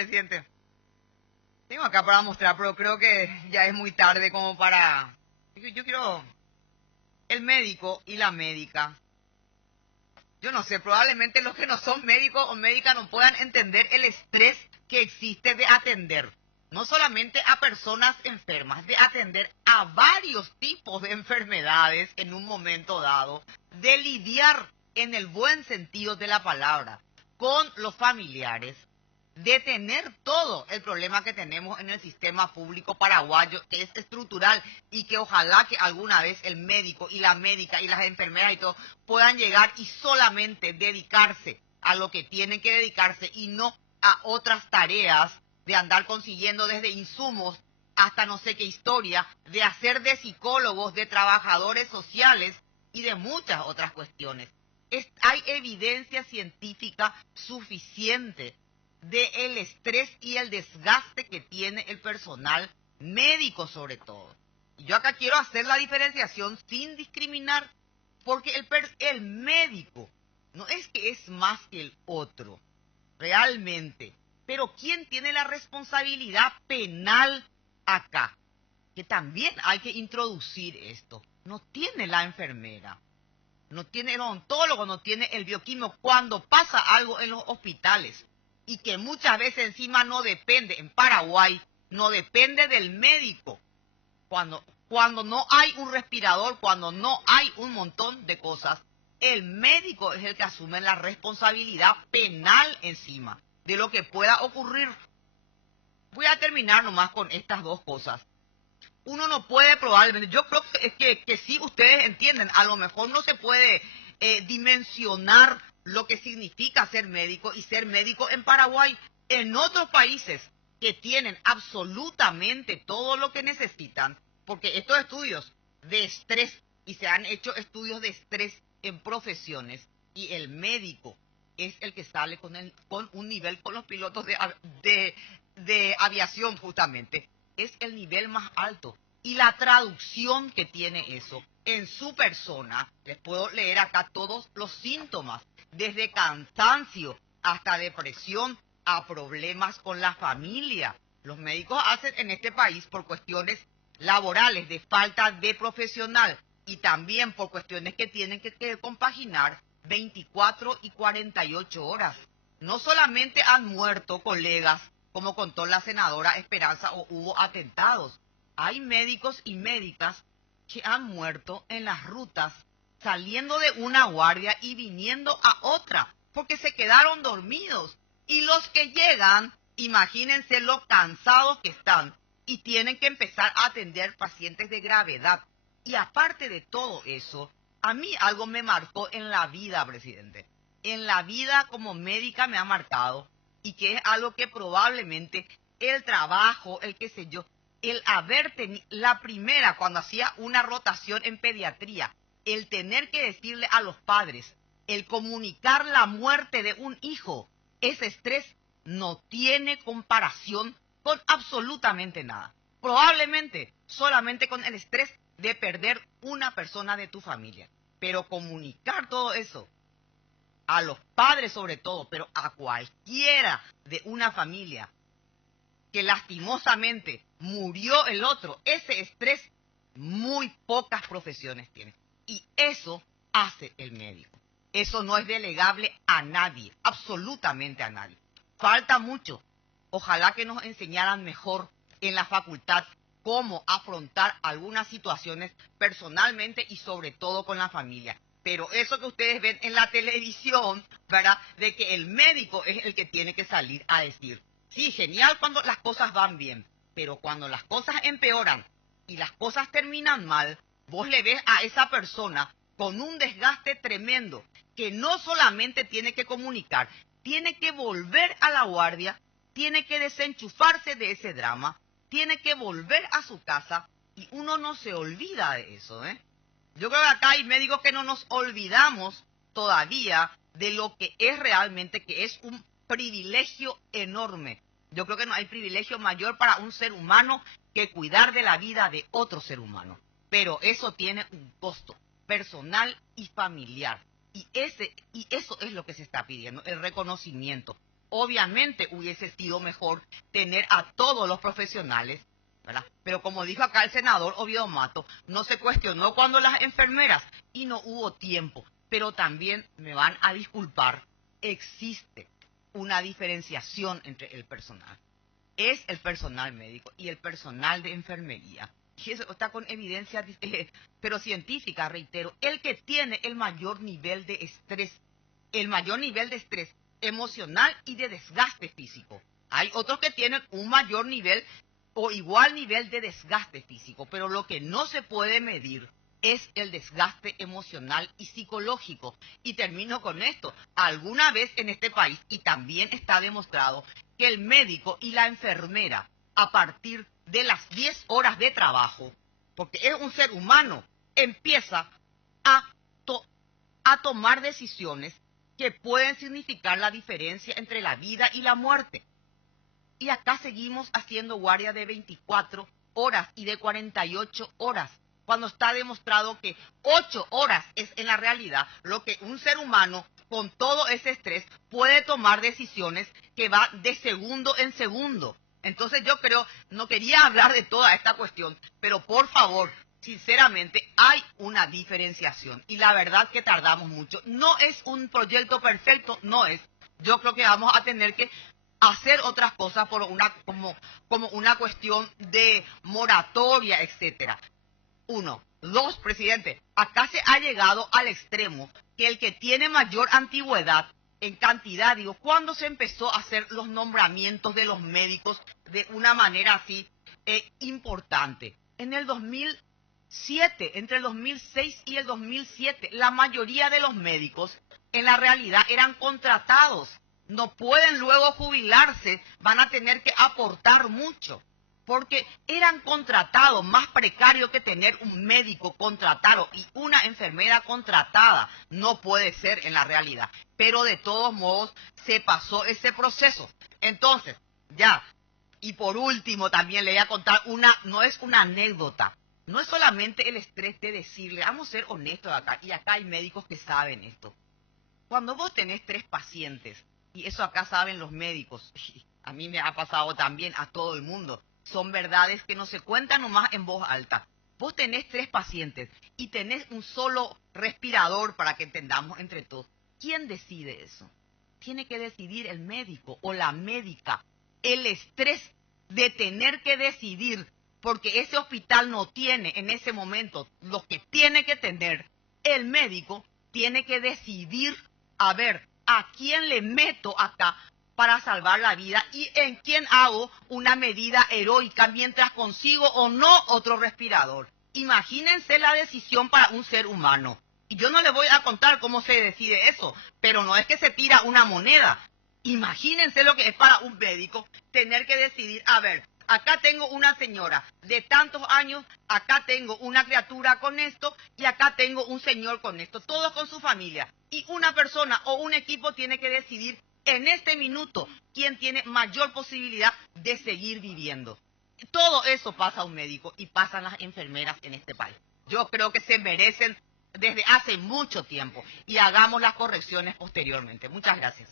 presidente. Tengo acá para mostrar, pero creo que ya es muy tarde como para... Yo quiero... El médico y la médica. Yo no sé, probablemente los que no son médicos o médicas no puedan entender el estrés que existe de atender. No solamente a personas enfermas, de atender a varios tipos de enfermedades en un momento dado, de lidiar en el buen sentido de la palabra con los familiares, de tener todo el problema que tenemos en el sistema público paraguayo, que es estructural, y que ojalá que alguna vez el médico y la médica y las enfermeras y todo puedan llegar y solamente dedicarse a lo que tienen que dedicarse y no a otras tareas de andar consiguiendo desde insumos hasta no sé qué historia, de hacer de psicólogos, de trabajadores sociales y de muchas otras cuestiones. Hay evidencia científica suficiente del estrés y el desgaste que tiene el personal médico sobre todo. Y yo acá quiero hacer la diferenciación sin discriminar, porque el médico no es que es más que el otro, realmente. Pero ¿quién tiene la responsabilidad penal acá? Que también hay que introducir esto. No tiene la enfermera, no tiene el odontólogo, no tiene el bioquímico cuando pasa algo en los hospitales. Y que muchas veces encima no depende, en Paraguay, no depende del médico. Cuando no hay un respirador, cuando no hay un montón de cosas, el médico es el que asume la responsabilidad penal encima de lo que pueda ocurrir. Voy a terminar nomás con estas dos cosas. Uno no puede probablemente, yo creo que sí ustedes entienden, a lo mejor no se puede dimensionar lo que significa ser médico y ser médico en Paraguay. En otros países que tienen absolutamente todo lo que necesitan, porque estos estudios de estrés, y se han hecho estudios de estrés en profesiones, y el médico es el que sale con un nivel con los pilotos de aviación justamente, es el nivel más alto. Y la traducción que tiene eso en su persona, les puedo leer acá todos los síntomas, desde cansancio hasta depresión, a problemas con la familia. Los médicos hacen en este país por cuestiones laborales, de falta de profesional, y también por cuestiones que tienen que compaginar 24 y 48 horas. No solamente han muerto colegas, como contó la senadora Esperanza, o hubo atentados. Hay médicos y médicas que han muerto en las rutas, saliendo de una guardia y viniendo a otra, porque se quedaron dormidos. Y los que llegan, imagínense lo cansados que están, y tienen que empezar a atender pacientes de gravedad. Y aparte de todo eso, a mí algo me marcó en la vida, presidente. En la vida como médica me ha marcado, y que es algo que probablemente el trabajo, el qué sé yo, el haber tenido, la primera, cuando hacía una rotación en pediatría, el tener que decirle a los padres, el comunicar la muerte de un hijo, ese estrés no tiene comparación con absolutamente nada. Probablemente solamente con el estrés de perder una persona de tu familia. Pero comunicar todo eso a los padres sobre todo, pero a cualquiera de una familia que lastimosamente murió el otro, ese estrés muy pocas profesiones tienen. Y eso hace el médico. Eso no es delegable a nadie, absolutamente a nadie. Falta mucho. Ojalá que nos enseñaran mejor en la facultad cómo afrontar algunas situaciones personalmente y sobre todo con la familia. Pero eso que ustedes ven en la televisión, ¿verdad? De que el médico es el que tiene que salir a decir, sí, genial cuando las cosas van bien, pero cuando las cosas empeoran y las cosas terminan mal, vos le ves a esa persona con un desgaste tremendo, que no solamente tiene que comunicar, tiene que volver a la guardia, tiene que desenchufarse de ese drama, tiene que volver a su casa, y uno no se olvida de eso, ¿eh? Yo creo que acá hay médicos que no nos olvidamos todavía de lo que es realmente, que es un privilegio enorme. Yo creo que no hay privilegio mayor para un ser humano que cuidar de la vida de otro ser humano. Pero eso tiene un costo personal y familiar. Y eso es lo que se está pidiendo, el reconocimiento. obviamente hubiese sido mejor tener a todos los profesionales, ¿verdad? Pero como dijo acá el senador Oviedo Mato, no se cuestionó cuando las enfermeras y no hubo tiempo. Pero también me van a disculpar, existe una diferenciación entre el personal. Es el personal médico y el personal de enfermería. Y eso está con evidencia, pero científica, reitero, el que tiene el mayor nivel de estrés emocional y de desgaste físico. Hay otros que tienen un mayor nivel o igual nivel de desgaste físico, pero lo que no se puede medir es el desgaste emocional y psicológico. Y termino con esto. Alguna vez en este país, y también está demostrado, que el médico y la enfermera, a partir de las 10 horas de trabajo, porque es un ser humano, empieza a tomar decisiones que pueden significar la diferencia entre la vida y la muerte. Y acá seguimos haciendo guardia de 24 horas y de 48 horas, cuando está demostrado que 8 horas es en la realidad lo que un ser humano con todo ese estrés puede tomar decisiones que va de segundo en segundo. Entonces yo creo, no quería hablar de toda esta cuestión, pero por favor, sinceramente, hay una diferenciación. Y la verdad que tardamos mucho. No es un proyecto perfecto, no es. Yo creo que vamos a tener que hacer otras cosas por como una cuestión de moratoria, etcétera. Uno. Dos, presidente, acá se ha llegado al extremo que el que tiene mayor antigüedad en cantidad, digo, ¿cuándo se empezó a hacer los nombramientos de los médicos de una manera así importante? En el 2007, entre el 2006 y el 2007, la mayoría de los médicos en la realidad eran contratados. No pueden luego jubilarse, van a tener que aportar mucho, porque eran contratados, más precario que tener un médico contratado y una enfermera contratada. No puede ser en la realidad. Pero de todos modos se pasó ese proceso. Entonces, ya, y por último también le voy a contar no es una anécdota, no es solamente el estrés de decirle, vamos a ser honestos acá, y acá hay médicos que saben esto. Cuando vos tenés 3 pacientes, y eso acá saben los médicos, y a mí me ha pasado también, a todo el mundo, son verdades que no se cuentan nomás en voz alta. Vos tenés 3 pacientes y tenés un solo respirador para que entendamos entre todos. ¿Quién decide eso? Tiene que decidir el médico o la médica. El estrés de tener que decidir, porque ese hospital no tiene en ese momento lo que tiene que tener, el médico tiene que decidir, a ver, ¿a quién le meto acá para salvar la vida y en quién hago una medida heroica mientras consigo o no otro respirador? Imagínense la decisión para un ser humano. Y yo no les voy a contar cómo se decide eso, pero no es que se tira una moneda. Imagínense lo que es para un médico tener que decidir, a ver, acá tengo una señora de tantos años, acá tengo una criatura con esto y acá tengo un señor con esto, todos con su familia. Y una persona o un equipo tiene que decidir en este minuto quién tiene mayor posibilidad de seguir viviendo. Todo eso pasa a un médico y pasan las enfermeras en este país. Yo creo que se merecen desde hace mucho tiempo y hagamos las correcciones posteriormente. Muchas gracias.